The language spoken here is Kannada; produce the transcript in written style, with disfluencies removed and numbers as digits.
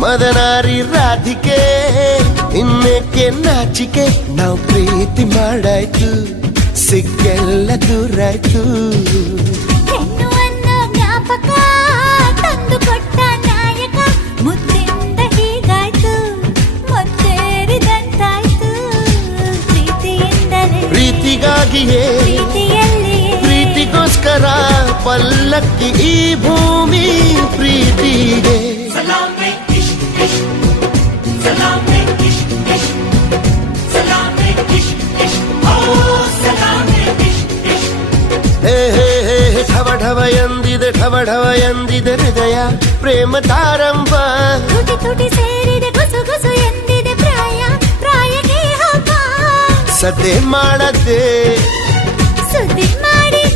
ಮದನಾರಿ ರಾಧಿಕೆ ಇನ್ನೇಕೆ ನಾಚಿಕೆ ನಾವು ಪ್ರೀತಿ ಮಾಡಾಯ್ತು ಸಿಕ್ಕೆಲ್ಲ ದೂರಾಯ್ತು ಹೆಣ್ಣು ಅನ್ನೋ ಜ್ಞಾಪಕ ತಂದು ಕೊಟ್ಟ ನಾಯಕ ಮುದ್ದಿಂದ ಹೀಗಾಯ್ತು ಮುತ್ತೇರಿದಂತಾಯ್ತು ಪ್ರೀತಿಯಿಂದಲೇ ಪ್ರೀತಿಗಾಗಿಯೇ ಪ್ರೀತಿಯಲ್ಲಿಯೇ ಪ್ರೀತಿಗೋಸ್ಕರ ಪಲ್ಲಕ್ಕಿ ಈ ಭೂಮಿ ಪ್ರೀತಿಗೆ ಢವ ಎಂದಿದೆ ಢವ ಢವ ಎಂದಿದೆ ಹೃದಯ ಪ್ರೇಮ ತಾರಂಭ ತುಟಿ ತುಟಿ ಸೇರಿದೆ ಗುಸು ಗುಸು ಎಂದಿದೆ ಪ್ರಾಯ ಪ್ರಾಯಕ್ಕೆ ಹಬ್ಬ ಸದ್ದೆ ಮಾಡದೆ ಸುದ್ದಿ